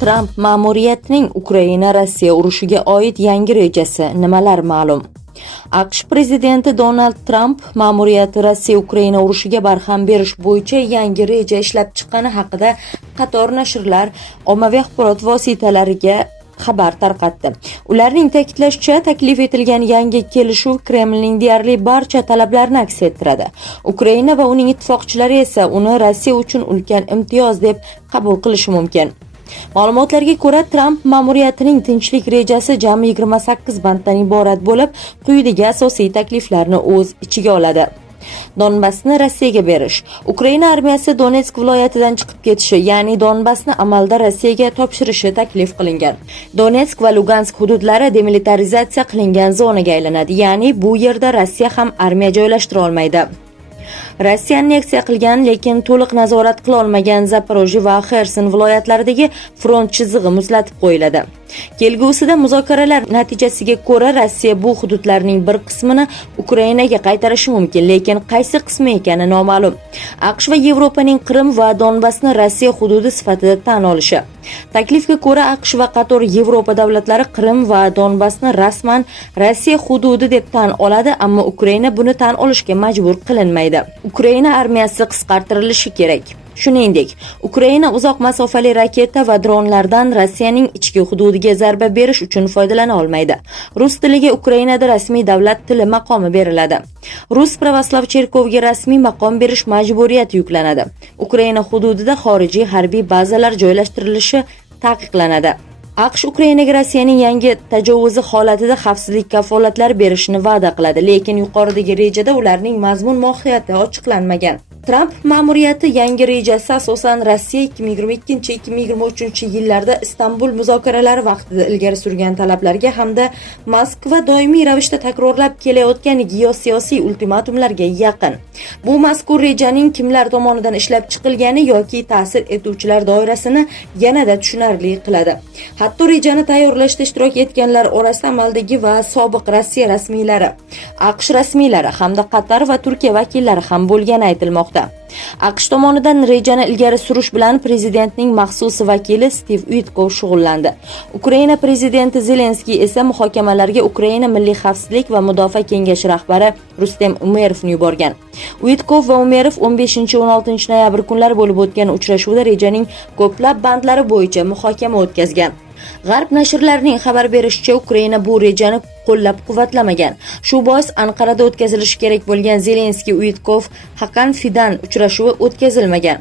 Tramp ma'muriyatining Ukraina-Rossiya urushiga oid yangi rejasi nimalar ma'lum? AQSh prezidenti Donald Tramp ma'muriyati Rossiya-Ukraina urushiga barham berish bo'yicha yangi reja ishlab chiqqani haqida qator nashrlar ommaviy axborot vositalariga xabar tarqatdi. Ularning ta'kidlashicha, taklif etilgan yangi kelishuv Kremlning deyarli barcha talablarini aks ettiradi. Ukraina va uning ittifoqchilari esa uni Rossiya uchun ulkan imtiyoz deb qabul qilishi mumkin. Ma'lumotlarga ko'ra, Tramp ma'muriyatining tinchlik rejasi jami 28 banddan iborat bo'lib, quyidagi asosiy takliflarni o'z ichiga oladi. Donbassni Rossiyaga berish. Ukraina armiyasi Donetsk viloyatidan chiqib ketishi, ya'ni Donbassni amalda Rossiyaga topshirishi taklif qilingan. Donetsk va Lugansk hududlari demilitarizatsiya qilingan zonaga aylanadi, ya'ni bu yerda Rossiya ham armiya joylashtira olmaydi. Rossiya anneksiya qilgan, lekin to'liq nazorat qila olmagan Zaporojye va Xerson viloyatlaridagi front chizig'i muzlatib qo'yiladi. Kelgusida muzokaralar natijasiga ko'ra Rossiya bu hududlarning bir qismini Ukrainaga qaytarishi mumkin, lekin qaysi qismi ekani noma'lum. AQSh va Yevropaning Qrim va Donbassni Rossiya hududi sifatida tan olishi. Taklifga ko'ra, AQSh va qator Yevropa davlatlari Qrim va Donbassni rasman Rossiya hududi deb tan oladi, ammo Ukraina buni tan olishga majbur qilinmaydi. Ukraina armiyasi qisqartirilishi kerak. Shuningdek, Ukraina uzoq masofali raketa va dronlardan Rossiyaning ichki hududiga zarba berish uchun foydalana olmaydi. Rus tiliga Ukrainada rasmiy davlat tili maqomi beriladi. Rus pravoslav cherkoviga rasmiy maqom berish majburiyati yuklanadi. Ukraina hududida xorijiy harbiy bazalar joylashtirilishi taqiqlanadi. AQSh Ukrainaga Rossiyaning yangi tajovuzi holatida xavfsizlik kafolatlari berishni va'da qiladi, lekin yuqoridagi rejada ularning mazmun mohiyati ochiqlanmagan. Tramp ma'muriyati yangi rejasi asosan Rossiya 2022-2023 yillarda Istanbul muzokaralari vaqtida ilgari surgan talablarga hamda Moskva doimiy ravishda takrorlab kelayotgan geosiyosiy ultimatumlarga yaqin. Bu mazkur rejaning kimlar tomonidan ishlab chiqilgani yoki ta'sir etuvchilar doirasini yanada tushunarli qiladi. Hatto rejani tayyorlashda ishtirok etganlar orasida amaldagi va sobiq Rossiya rasmiylari, AQSh rasmiylari hamda Qatar va Turkiya vakillari ham bo'lgani aytilmoqda. AQSh tomonidan rejani ilgari surish bilan prezidentning maxsus vakili Steve Witkoff shug'ullandi. Ukraina prezidenti Zelenskiy esa muhokamalarga Ukraina Milliy xavfsizlik va mudofaa kengashi rahbari Rustem Umerovni yuborgan. Witkoff va Umerov 15-16 noyabr kunlari bo'lib o'tgan uchrashuvda rejaning ko'plab bandlari bo'yicha muhokama o'tkazgan. G'arb nashrlarining xabar berishicha, Ukraina bu rejani qo'llab-quvvatlamagan. Shu bois Anqarada o'tkazilishi kerak bo'lgan Zelenskiy-Witkoff Hakan Fidan uchrashuvi o'tkazilmagan.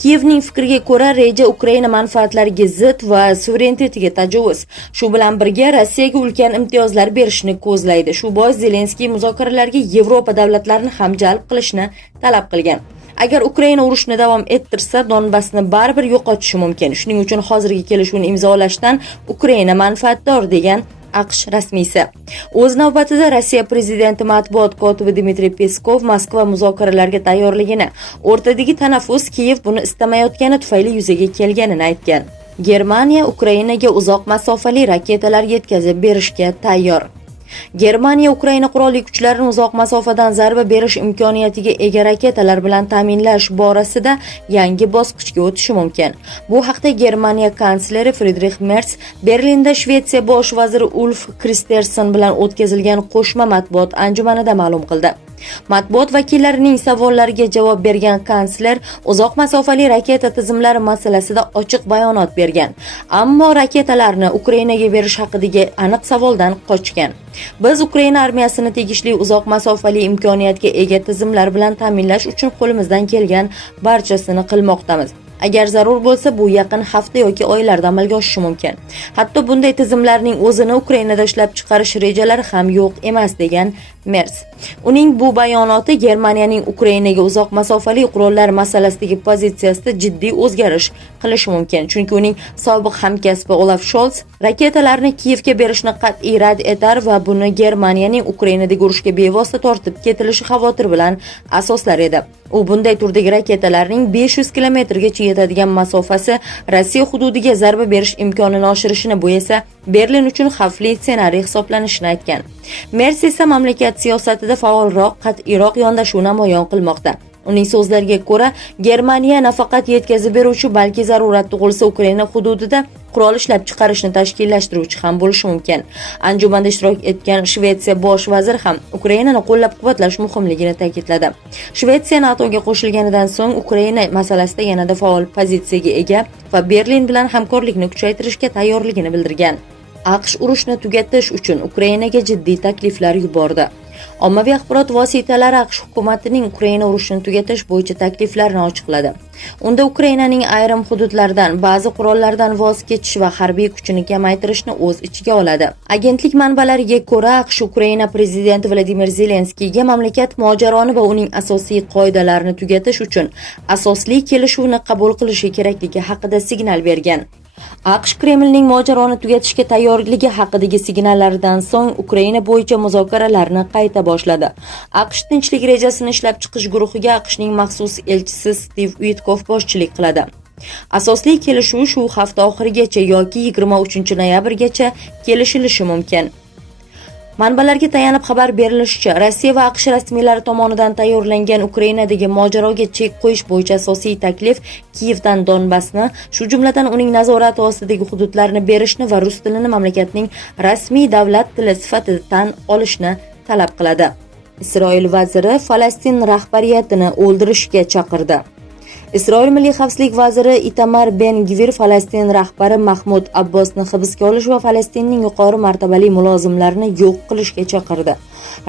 Kiyevning fikriga ko'ra, reja Ukraina manfaatlariga zid va suverenitetiga tajovuz. Shu bilan birga Rossiyaga ulkan imtiyozlar berishni ko'zlaydi. Shu bois Zelenskiy muzokaralarga Yevropa davlatlarini ham jalb qilishni talab qilgan. Agar Ukraina urushni davom ettirsa, Donbassni baribir yo'qotishi mumkin. Shuning uchun hozirgi kelishuvni imzolashdan Ukraina manfaatdor degan AQSh rasmiysi. O'z navbatida Rossiya prezidenti matbuot kotibi Dmitriy Peskov Moskva muzokaralarga tayyorligini, o'rtadagi tanaffus Kiyev buni istamayotgani tufayli yuzaga kelganini aytgan. Germaniya Ukrainaga uzoq masofali raketalar yetkazib berishga tayyor. Germaniya Ukraina qurolli kuchlarini uzoq masofadan zarba berish imkoniyatiga ega raketalar bilan ta'minlash borasida yangi bosqichga o'tishi mumkin. Bu haqda Germaniya kansleri Friedrich Merz Berlinda Shvetsiya bosh vaziri Ulf Kristersson bilan o'tkazilgan qo'shma matbuot anjumanida ma'lum qildi. Matbuot vakillarining savollariga javob bergan kansler uzoq masofali raketa tizimlari masalasida ochiq bayonot bergan. Ammo raketalarni Ukrainaga berish haqidagi aniq savoldan qochgan. Biz Ukraina armiyasini tegishli uzoq masofali imkoniyatga ega tizimlar bilan ta'minlash uchun qo'limizdan kelgan barchasini qilmoqdamiz. Agar zarur bo'lsa, bu yaqin hafta yoki oylarda amalga oshishi mumkin. Hatto bunday tizimlarning o'zini Ukrainada ishlab chiqarish rejalari ham yo'q emas degan Merz. Uning bu bayonoti Germaniyaning Ukrainaga uzoq masofali qurollar masalasidagi pozitsiyasida jiddiy o'zgarish qilishi mumkin, chunki uning sobiq hamkasbi Olaf Scholz raketalarni Kiyevga berishni qat'iy rad etar va buni Germaniyaning Ukrainadagi urushga bevosita tortib ketilishi xavotir bilan asoslar edi. U bunday turdagi raketalarning 500 kilometrgacha yetadigan masofasi Rossiya hududiga zarba berish imkonini oshirishini, bu esa Berlin uchun xavfli ssenariy hisoblanishini aytgan. Merz esa mamlakat siyosatida faolroq, qat'iyroq yondashuv namoyon qilmoqda. Uning so'zlariga ko'ra, Germaniya nafaqat yetkazib beruvchi, balki zarurat tug'ilsa Ukraina hududida qurol ishlab chiqarishni tashkillashtiruvchi ham bo'lishi mumkin. Anjumanda ishtirok etgan Shvetsiya bosh vaziri ham Ukrainani qo'llab-quvvatlash muhimligini ta'kidladi. Shvetsiya NATOga qo'shilganidan so'ng Ukraina masalasida yanada faol pozitsiyaga ega va Berlin bilan hamkorlikni kuchaytirishga tayyorligini bildirgan. AQSh urushni tugatish uchun Ukrainaga jiddiy takliflar yubordi. Ommaviy axborot vositalari AQSh hukumatining Ukraina urushini tugatish bo'yicha takliflarini ochiqladi. Unda Ukrainaning ayrim hududlaridan ba'zi qurollardan voz kechish va harbiy kuchini kamaytirishni o'z ichiga oladi. Agentlik manbalariga ko'ra, AQSh Ukraina prezidenti Vladimir Zelenskiyga mamlakat mojaroni va uning asosiy qoidalarini tugatish uchun asosli kelishuvni qabul qilishi kerakligi haqida signal bergan. AQSh Kremlning mojaroni tugatishga tayyorligi haqidagi signallaridan so'ng Ukraina bo'yicha muzokaralarni qayta boshladi. AQSh tinchlik rejasini ishlab chiqish guruhiga AQShning maxsus elchisi Steve Witkoff boshchilik qiladi. Asosli kelishuv shu hafta oxirigacha yoki 23-noyabrgacha kelishilishi mumkin. Manbalarga tayanib xabar berilishicha, Rossiya va AQSh rasmiylari tomonidan tayyorlangan Ukrainadagi mojaroga chek qo'yish bo'yicha asosiy taklif Kiyevdan Donbassni, shu jumladan uning nazorati ostidagi hududlarni berishni va rus tilini mamlakatning rasmiy davlat tili sifatida tan olishni talab qiladi. Isroil vaziri Falastin rahbariyatini o'ldirishga chaqirdi. Isroil Milliy xavfsizlik vaziri Itamar Ben-Gvir Falastin rahbari Mahmud Abbosni hibsga olish va Falastinning yuqori martabali mulozimlarini yo'q qilishga chaqirdi.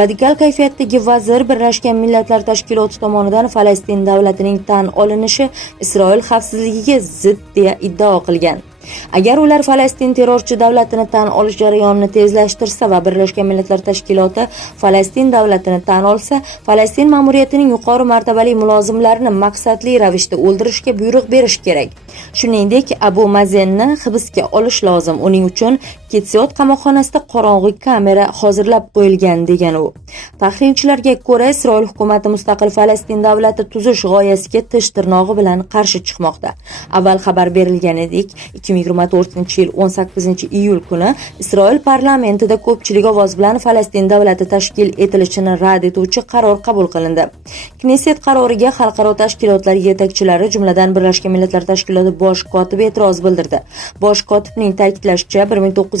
Radikal kayfiyatdagi vazir Birlashgan Millatlar Tashkiloti tomonidan Falastin davlatining tan olinishi Isroil xavfsizligiga zid deya iddao qilgan. Agar ular Falastin terrorchi davlatini tan olish jarayonini tezlashtirsa va Birlashgan Millatlar Tashkiloti Falastin davlatini tan olsa, Falastin ma'muriyatining yuqori martabali mulozimlarini maqsadli ravishda o'ldirishga buyruq berish kerak. Shuningdek, Abu Mazenni hibsga olish lozim. Uning uchun Ketsiot qamoqxonasida qorong'u kamera hozirlab qo'yilgan degan u. Tahlilchilarga ko'ra, Isroil hukumati mustaqil Falastin davlati tuzish g'oyasiga tish tirnog'i bilan qarshi chiqmoqda. Avval xabar berilganidek, 2024-yil 18-iyul kuni Isroil parlamentida ko'pchilik ovoz bilan Falastin davlati tashkil etilishini rad etuvchi qaror qabul qilindi. Knesset qaroriga xalqaro tashkilotlar yetakchilari, jumladan Birlashgan Millatlar Tashkiloti bosh kotibi e'tiroz bildirdi. Bosh kotibning ta'kidlashicha,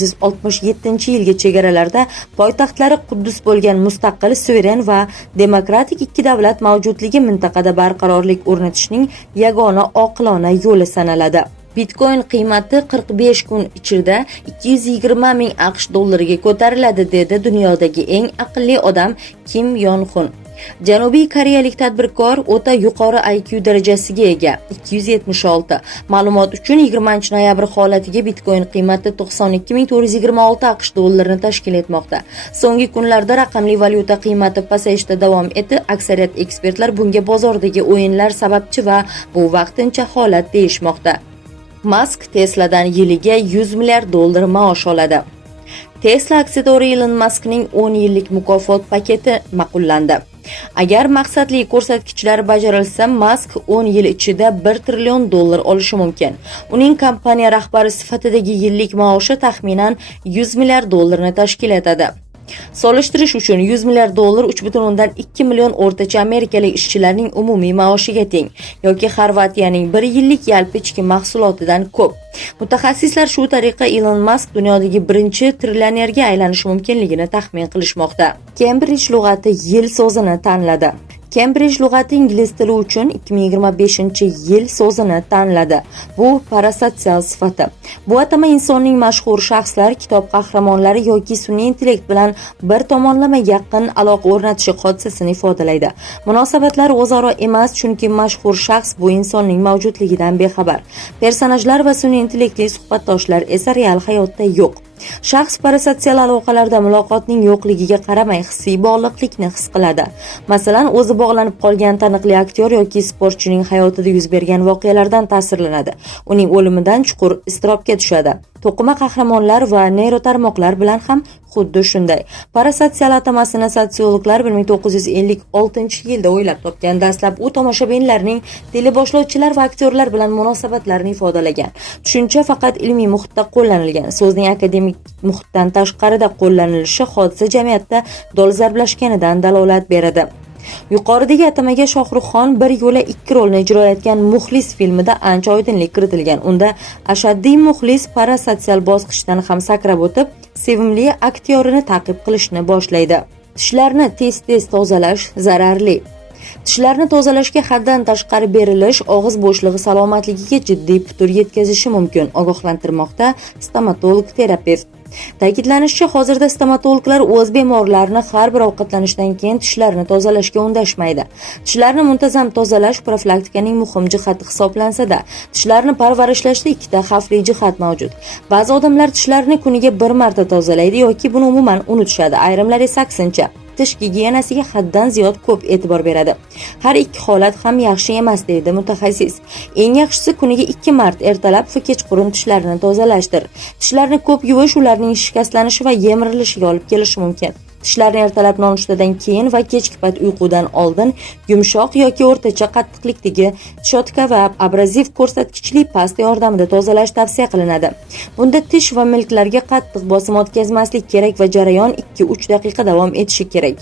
1967-yilgi chegaralarda poytaxtlari Quddus bo'lgan mustaqil, suveren va demokratik ikki davlat mavjudligi mintaqada barqarorlik o'rnatishning yagona oqilona yo'li sanaladi. Bitcoin qiymati 45 kun ichida 220 ming AQSh dollariga ko'tariladi, dedi dunyodagi eng aqlli odam Kim Yon-xun. Janubiy koreyalik tadbirkor o'ta yuqori IQ darajasiga ega, 276. Ma'lumot uchun 20-noyabr holatiga Bitcoin qiymati 92.426 AQSh dollarini tashkil etmoqda. So'nggi kunlarda raqamli valyuta qiymati pasayishda davom etdi. Aksariyat ekspertlar bunga bozordagi o'yinlar sababchi va bu vaqtincha holat deyishmoqda. Musk Tesla'dan yiliga 100 milliard dollar maosh oladi. Tesla aksiyadori Elon Muskning 10 yillik mukofot paketi ma'qullandi. Agar maqsadli ko'rsatkichlar bajarilsa, Musk 10 yil ichida 1 trillion dollar olishi mumkin. Uning kompaniya rahbari sifatidagi yillik maoshi taxminan 100 milliard dollarni tashkil etadi. Solishtirish uchun 100 milliard dollar 3,2 million o'rtacha amerikalik ishchilarning umumiy maoshiga teng, yoki Xorvatiyaning 1 yillik yalpi ichki mahsulotidan ko'p. Mutaxassislar shu tariqa Elon Musk dunyodagi birinchi trillionerga aylanishi mumkinligini taxmin qilishmoqda. Cambridge lug'ati yil so'zini tanladi. Cambridge lug'ati ingliz tili uchun 2025-yil so'zini tanladi. Bu parasotsial sifati. Bu atama insonning mashhur shaxslar, kitob qahramonlari yoki sun'iy intellekt bilan bir tomonlama yaqin aloqa o'rnatishi hodisasini ifodalaydi. Munosabatlar o'zaro emas, chunki mashhur shaxs bu insonning mavjudligidan bexabar. Personajlar va sun'iy intellektli suhbatdoshlar esa real hayotda yo'q. Shaxs parasotsial aloqalarda muloqotning yo'qligiga qaramay hissiy bog'liqlikni his qiladi. Masalan, o'zi bog'lanib qolgan taniqli aktyor yoki sportchining hayotida yuz bergan voqealardan ta'sirlanadi. Uning o'limidan chuqur iztirobga tushadi. To'qima qahramonlar va neyrotarmoqlar bilan ham xuddi shunday. Parasotsial atamasini sotsiologlar 1956-yilda o'ylab topgan. Dastlab u tomoshabinlarning teleboshlovchilar va aktyorlar bilan munosabatlarini ifodalagan. Tushuncha faqat ilmiy muhitda qo'llanilgan. So'zning akademik muhitdan tashqarida qo'llanilishi hodisa jamiyatda dolzarblashganidan dalolat beradi. Yuqoridagi atamaga Shohruxxon bir yo'la ikki rolni ijro etgan Muxlis filmida ancha oydinlik kiritilgan. Unda ashaddiy muxlis parasotsial bosqichdan ham sakrab o'tib, sevimli aktyorini ta'qib qilishni boshlaydi. Tishlarni tez-tez tozalash zararli. Tishlarni tozalashga haddan tashqari berilish og'iz bo'shlig'i salomatligiga jiddiy putur yetkazishi mumkin, ogohlantirmoqda stomatolog terapevt. Ta'kidlanishicha, hozirda stomatologlar o'z bemorlarini har bir ovqatlanishdan keyin tishlarini tozalashga undashmaydi. Tishlarni muntazam tozalash profilaktikaning muhim jihati hisoblansa-da, tishlarni parvarishlashda ikkita xavfli jihat mavjud. Ba'zi odamlar tishlarini kuniga bir marta tozalaydi yoki buni umuman unutishadi. Ayrimlar esa aksincha, tish gigiyenasiga haddan ziyod ko'p e'tibor beradi. Har ikki holat ham yaxshi emas, deydi mutaxassis. Eng yaxshisi kuniga 2 marta ertalab va kechqurun tishlarni tozalashdir. Tishlarni ko'p yuvish ularning shikastlanishi va yemirilishiga olib kelishi mumkin. Tishlarni ertalab nonushtadan keyin va kechki payt uyqudan oldin yumshoq yoki o'rtacha qattiqlikdagi shotka va abraziv ko'rsatkichli pasta yordamida tozalash tavsiya qilinadi. Bunda tish va milklarga qattiq bosim o'tkazmaslik kerak va jarayon 2-3 daqiqa davom etishi kerak.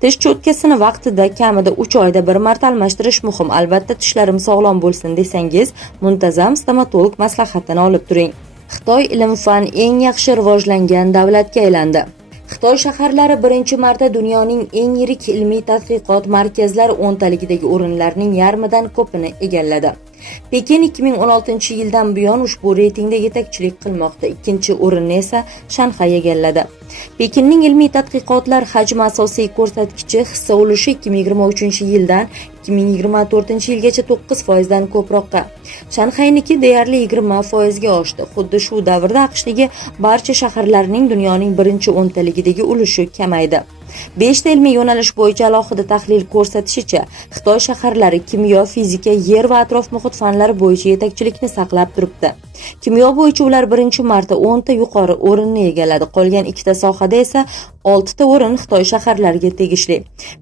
Tish cho'tkasini vaqtida kamida 3 oyda bir marta almashtirish muhim. Albatta, tishlarim sog'lom bo'lsin desangiz, muntazam stomatolog maslahatini olib turing. Xitoy ilm-fan eng yaxshi rivojlangan davlatga aylandi. Xitoy shaharlari birinchi marta dunyoning eng yirik ilmiy tadqiqot markazlari 10taligidagi o'rinlarning yarmidan ko'pini egalladi. Pekin 2016-yildan buyon ushbu reytingda yetakchilik qilmoqda. Ikkinchi o'rinni esa Shanxay egalladi. Pekinning ilmiy tadqiqotlar hajmi asosiy ko'rsatkichi hissa ulushi 2023-yildan 2024-yilgacha 9% dan ko'proqqa. Shanxayniki deyarli 20% ga oshdi. Xuddi shu davrda AQShdagi barcha shaharlarning dunyoning birinchi 10taligidagi ulushi kamaydi. 5 ta ilmiy yo'nalish bo'yicha alohida tahlil ko'rsatishicha, Xitoy shaharlari kimyo, fizika, yer va atrof muhit fanlari bo'yicha yetakchilikni saqlab turibdi. Kimyo bo'yicha ular birinchi marta 10 ta yuqori o'rinni egalladi. Qolgan 2 ta sohada esa 6 ta o'rin Xitoy shaharlariga tegishli.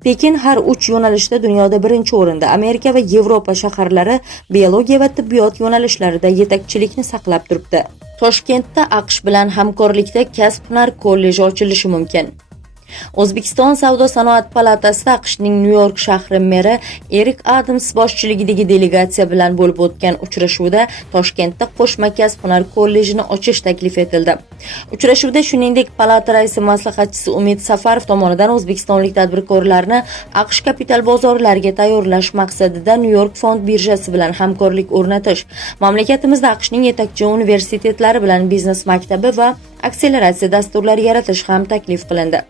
Pekin har 3 yo'nalishda dunyoda birinchi o'rinda. Amerika va Yevropa shaharlari biologiya va tibbiyot yo'nalishlarida yetakchilikni saqlab turibdi. Toshkentda AQSh bilan hamkorlikda kasb-hunar kolleji ochilishi mumkin. O'zbekiston Savdo-sanoat palatasida AQShning Nyu-York shahri meri Erik Adams boshchiligidagi delegatsiya bilan bo'lib o'tgan uchrashuvda Toshkentda qo'shma kasb-hunar kollejini ochish taklif etildi. Uchrashuvda shuningdek palata raisi maslahatchisi Umid Safarov tomonidan o'zbekistonlik tadbirkorlarni AQSh kapital bozorlariga tayyorlash maqsadida Nyu-York fond birjasi bilan hamkorlik o'rnatish, mamlakatimizda AQShning yetakchi universitetlari bilan biznes maktabi va akseleratsiya dasturlari yaratish ham taklif qilindi.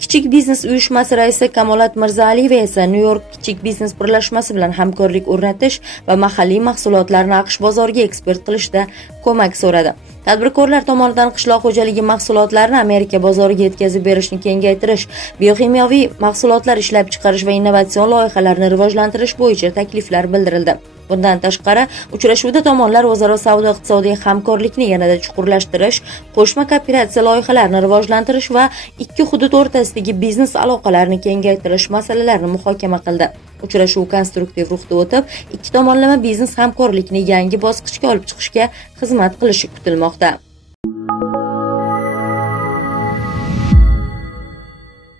Kichik biznes uyushmasi raisi Kamolat Mirzaliyev esa Nyu-York kichik biznes birlashmasi bilan hamkorlik o'rnatish va mahalliy mahsulotlarni AQSh bozoriga eksport qilishda ko'mak so'radi. Tadbirkorlar tomonidan qishloq xo'jaligi mahsulotlarini Amerika bozoriga yetkazib berishni kengaytirish, biokimyoviy mahsulotlar ishlab chiqarish va innovatsion loyihalarni rivojlantirish bo'yicha takliflar bildirildi. Bundan tashqari, uchrashuvda tomonlar o'zaro savdo-iqtisodiy hamkorlikni yanada chuqurlashtirish, qo'shma kooperatsiya loyihalarini rivojlantirish va ikki hudud o'rtasidagi biznes aloqalarini kengaytirish masalalarini muhokama qildi. Uchrashuv konstruktiv ruhda o'tib, ikki tomonlama biznes hamkorlikni yangi bosqichga olib chiqishga xizmat qilishi kutilmoqda.